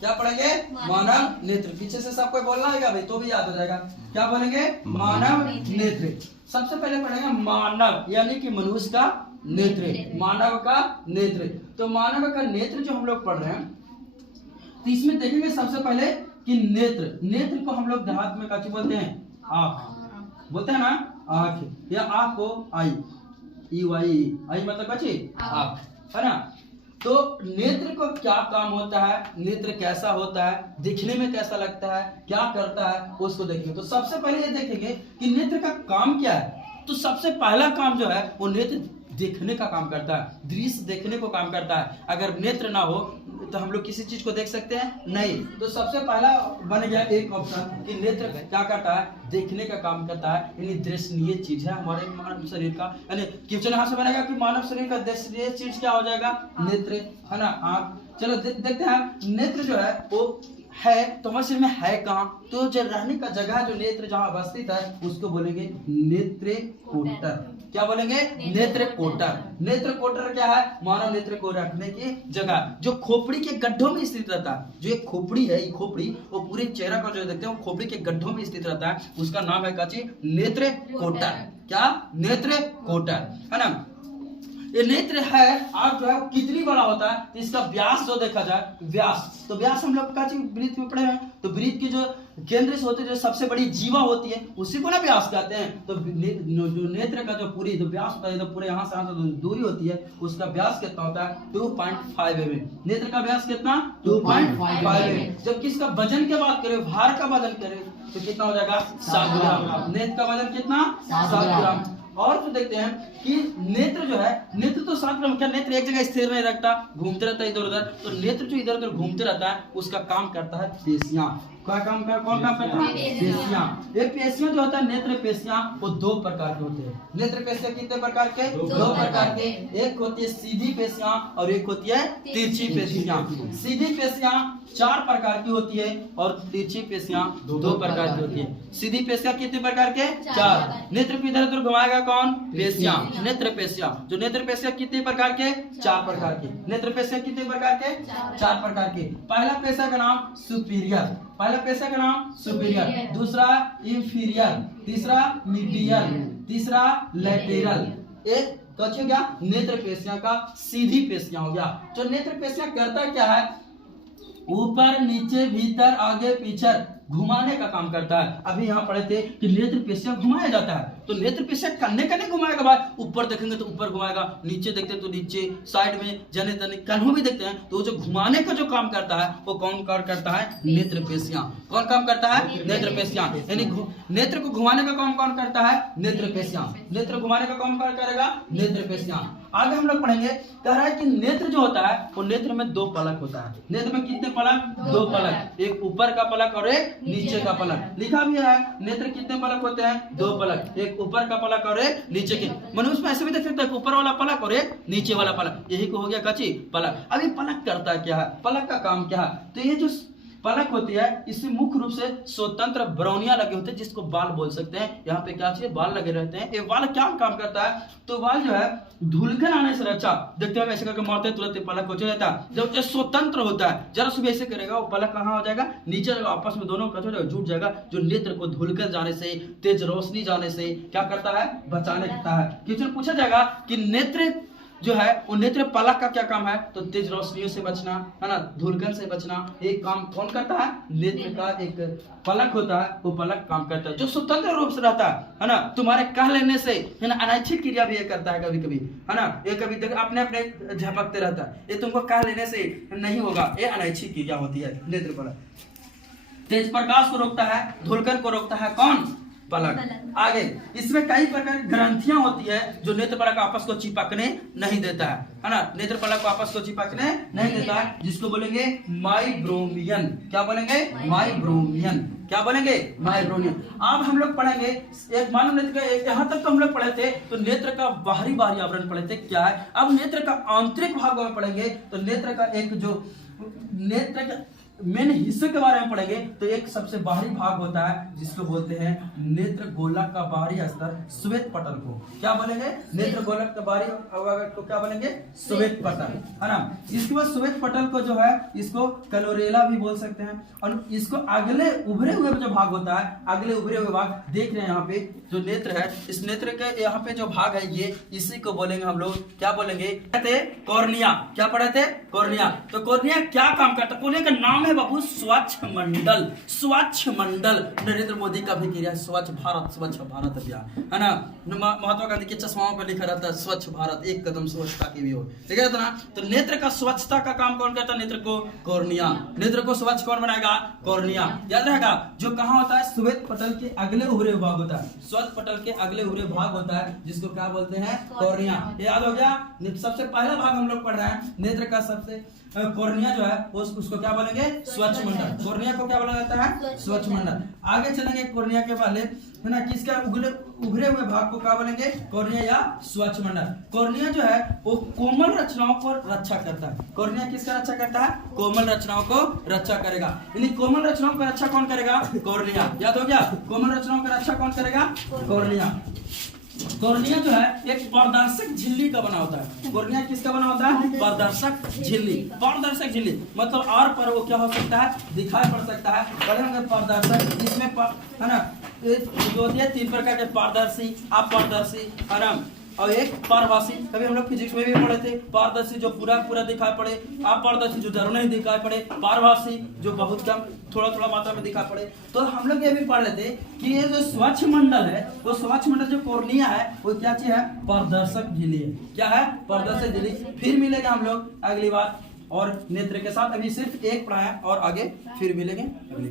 क्या पढ़ेंगे? मानव नेत्र। पीछे से सबको बोलना है भाई, तो भी याद हो जाएगा। क्या बोलेंगे? मानव नेत्र। सबसे पहले पढ़ेंगे मानव यानी कि मनुष्य का नेत्र, मानव का नेत्र। तो मानव का नेत्र जो हम लोग पढ़ रहे हैं, तो इसमें देखेंगे सबसे पहले कि नेत्र, नेत्र को हम लोग देहात में क्या बोलते हैं? आँख बोलते हैं ना, आँख या आँख को आई, ई वाई, आई मतलब बची आँख, है ना। तो नेत्र को क्या काम होता है, नेत्र कैसा होता है, दिखने में कैसा लगता है, क्या करता है, उसको देखेंगे। तो सबसे पहले ये देखेंगे कि नेत्र का काम क्या है। तो सबसे पहला काम जो है वो नेत्र देखने का काम करता है, दृश्य देखने को काम करता है। अगर नेत्र ना हो तो हम लोग किसी चीज को देख सकते हैं? नहीं। तो सबसे पहला बन गया एक ऑप्शन कि नेत्र क्या करता है? देखने का काम करता है, यानी दृश्यनीय चीज है हमारे मानव शरीर का। यानी क्वेश्चन यहाँ से बनेगा कि मानव शरीर का दृश्यनीय चीज क्या हो जाएगा? नेत्र, है ना, आँख। चलो देखते हैं नेत्र जो है वो है तो हमारे शरीर में है कहाँ? तो जो रहने का जगह जो नेत्र जहाँ अवस्थित है उसको बोलेंगे नेत्र कोटर। क्या बोलेंगे? नेत्र कोटर। नेत्र कोटर क्या है? मानव नेत्र को रखने की जगह, जो खोपड़ी के गड्ढों में स्थित रहता है। जो एक खोपड़ी है, ये खोपड़ी वो पूरे चेहरा का जो देखते हैं वो खोपड़ी के गड्ढों में स्थित रहता है, उसका नाम है काची? नेत्र कोटर। क्या? नेत्र कोटर, है ना। ये नेत्र है आप जो है कितनी बड़ा होता है? तो इसका व्यास जो देखा जाए, व्यास, तो व्यास हम लोग वृत्त में पढ़े हैं। तो वृत्त की जो केंद्र से होते हैं, जो सबसे बड़ी जीवा होती है उसी को ना व्यास कहते हैं। तो जो नेत्र का जो पूरी जो व्यास होता है, तो पूरे यहाँ से यहाँ से दूरी होती है, उसका व्यास कितना होता है? 2.5 mm। नेत्र का व्यास कितना? 2.5 mm। जब किसका वजन की बात करें, भार का वजन करें, तो कितना हो जाएगा? 7 ग्राम। नेत्र का वजन कितना? 7 ग्राम। और तो देखते हैं कि नेत्र जो है, नेत्र तो 7 ग्राम, क्या नेत्र एक जगह स्थिर नहीं रखता, घूमते रहता है इधर उधर। तो नेत्र जो इधर उधर घूमते रहता है उसका काम करता है पेशियां। क्या काम कर, कौन काम करता है? पेशियां। ये पेशियां जो होता है नेत्र पेशियां, वो 2 प्रकार के होते हैं। नेत्र पेशियां कितने प्रकार के? 2 प्रकार के। एक होती है सीधी पेशियां और एक होती है तिरछी पेशियां। सीधी पेशियां 4 प्रकार की होती है और तिरछी पेशियां 2 प्रकार की होती है। सीधी पेशियां कितने प्रकार के? 4। नेत्र को इधर उधर घुमाएगा कौन? पेशियां, नेत्र पेशियां। जो नेत्र पेशियां कितने प्रकार के? 4 प्रकार के। नेत्र पेशियां कितने प्रकार के? 4 प्रकार के। पहला पेशिया का नाम सुपीरियर, पहला पेशिया का नाम सुपीरियर, दूसरा इंफीरियर, तीसरा मीडियल, तीसरा लेटेरल। एक कौन गया? नेत्र पेशियां का सीधी पेशियां हो गया। जो नेत्र पेशियां करता क्या है? ऊपर नीचे भीतर आगे पीछे घुमाने का काम करता है। अभी यहाँ पढ़े थे कि नेत्र पेशियां घुमाया जाता है। तो नेत्र पेशियां करने का नहीं घुमाएगा भाई, ऊपर देखेंगे तो ऊपर घुमाएगा, नीचे देखते हैं तो नीचे, साइड में जने तने कन्हों भी देखते हैं। तो जो घुमाने का जो काम करता है वो कौन काम करता है? नेत्र पेशियां। कौन काम करता है? नेत्र पेशियां। यानी नेत्र को घुमाने का काम कौन करता है? नेत्र पेशियां। नेत्र घुमाने का काम कौन करेगा? नेत्र पेशियां। आगे हम लोग पढ़ेंगे, कह रहा है कि नेत्र जो होता है वो नेत्र में 2 पलक होता है। नेत्र में कितने पलक? 2 पलक, एक ऊपर का पलक और एक नीचे का पलक। लिखा भी है नेत्र कितने पलक होते हैं? 2 पलक, एक ऊपर का पलक और एक नीचे के। मनुष्य में ऐसे भी देख सकते हैं, ऊपर वाला पलक और एक नीचे वाला पलक, यही को हो गया कच्ची पलक। अभी पलक करता क्या है? पलक का काम क्या है? तो ये जो पलक होती है इसमें मुख्य रूप से स्वतंत्र ब्रौनिया लगे होते हैं, जिसको बाल बोल सकते हैं। यहाँ पे क्या चाहिए? बाल लगे रहते हैं। ये बाल क्या काम करता है? तो बाल जो है धूलकन आने से रक्षा, देखते हैं ऐसे करके मारते हैं तुरंत पलक हो जाता है। जब ये स्वतंत्र होता है, जरा सुबह ऐसे करेगा वो पलक कहाँ हो जाएगा? नीचे, आपस में दोनों का जुट जाएगा। जो नेत्र को धूलकन जाने से, तेज रोशनी जाने से क्या करता है? बचाने देता है। क्वेश्चन पूछा जाएगा कि नेत्र जो है वो नेत्र पलक का क्या काम है? तो तेज रोशनियों से बचना, है ना, धूलकन से बचना। एक काम कौन करता है? नेत्र का एक पलक होता है, वो पलक काम करता है, जो स्वतंत्र रूप से रहता है ना। तुम्हारे कह लेने से, है ना, अनैच्छिक क्रिया भी ये करता है कभी कभी, है ना। ये कभी अपने अपने झपकते रहता है, ये तुमको कह लेने से नहीं होगा, ये अनैच्छिक क्रिया होती है नेत्र पलक। तेज प्रकाश को रोकता है, धूलकन को रोकता है कौन? पलक। आगे इसमें कई प्रकार की ग्रंथियां होती है जो नेत्र पलक आपस को चिपकने नहीं देता है ना। नेत्र पलक को आपस को चिपकने नहीं देता है, जिसको बोलेंगे माइब्रोमियन। क्या बोलेंगे? माइब्रोमियन। क्या बोलेंगे? माइब्रोमियन। अब हम लोग पढ़ेंगे एक मानव नेत्र का, यहाँ तक तो हम लोग पढ़े थे तो नेत्र का बाहरी आवरण पढ़े थे क्या है। अब नेत्र का आंतरिक भाग में पढ़ेंगे तो नेत्र का एक जो नेत्र का मेन हिस्से के बारे में पढ़ेंगे तो एक सबसे बाहरी भाग होता है जिसको बोलते हैं नेत्र गोलक का बाहरी स्तर श्वेत पटल को क्या बोलेंगे? नेत्र गोलक का बाहरी को क्या बोलेंगे? श्वेत पटल, है ना। इसके बाद श्वेत पटल को जो है इसको क्लोरेला भी बोल सकते हैं। और इसको अगले उभरे हुए जो भाग होता है, अगले उभरे हुए भाग देख रहे हैं यहाँ पे जो नेत्र है, इस नेत्र के यहाँ पे जो भाग है ये इसी को बोलेंगे हम लोग क्या बोलेंगे? कहते कॉर्निया। क्या पढ़े थे? कॉर्निया। तो कॉर्निया क्या काम करता है? कॉर्निया का नाम है बाबू स्वच्छ मंडल। स्वच्छ मंडल नरेंद्र मोदी का भी किया स्वच्छ भारत अभियान, है ना। महात्मा गांधी के चश्माओं पर लिखा रहता है स्वच्छ भारत, एक कदम स्वच्छता की भी हो, ठीक है ना। तो नेत्र का स्वच्छता का काम कौन करता है? नेत्र को कॉर्निया। नेत्र को स्वच्छ कौन बनाएगा? कॉर्निया। याद रहेगा जो कहाँ होता है? श्वेत पटल के अगले उभरे भाग होता है, श्वेत पटल के अगले उभरे भाग होता है जिसको क्या बोलते हैं? कॉर्निया। याद हो गया? सबसे पहला भाग हम लोग पढ़ रहे हैं नेत्र का, सबसे कॉर्निया जो है उसको क्या बोलेंगे? स्वच्छ मंडल। कॉर्निया को क्या बोला जाता है? स्वच्छ मंडल। आगे चलेंगे कॉर्निया के पहले, है ना, किसका उभरे हुए भाग को क्या बोलेंगे? कॉर्निया या स्वच्छ मंडल। कॉर्निया जो है वो कोमल रचनाओं को रक्षा करता है। कॉर्निया किसका रक्षा करता है? कोमल रचनाओं को रक्षा करेगा। यानी कोमल रचनाओं का रक्षा कौन करेगा? कॉर्निया। याद हो गया? कोमल रचनाओं का रक्षा कौन करेगा? कॉर्निया। कॉर्निया जो है एक पारदर्शक झिल्ली का बना होता है। कॉर्निया किसका बना होता है? पारदर्शक झिल्ली। पारदर्शक झिल्ली मतलब आर पर वो क्या हो सकता है? दिखाई पड़ सकता है। पढ़े होंगे पारदर्शक, इसमें है ना जो होती है 3 प्रकार के, पारदर्शी, अपारदर्शी, है ना, और एक पारभासी। कभी हम लोग फिजिक्स में भी पढ़े थे, पारदर्शी जो पूरा पूरा दिखाई पड़े, अपारदर्शी जो जरूर नहीं दिखाई पड़े, पारभासी जो बहुत कम थोड़ा थोड़ा मात्रा में दिखाई पड़े। तो हम लोग ये भी पढ़ लेते कि ये जो स्वच्छ मंडल है, वो स्वच्छ मंडल जो कॉर्निया है वो क्या चीज है? पारदर्शक झिल्ली है। क्या है? पारदर्शक झिल्ली। फिर मिलेंगे हम लोग अगली बार और नेत्र के साथ। अभी सिर्फ एक पढ़ाया और आगे फिर मिलेंगे अगली बार।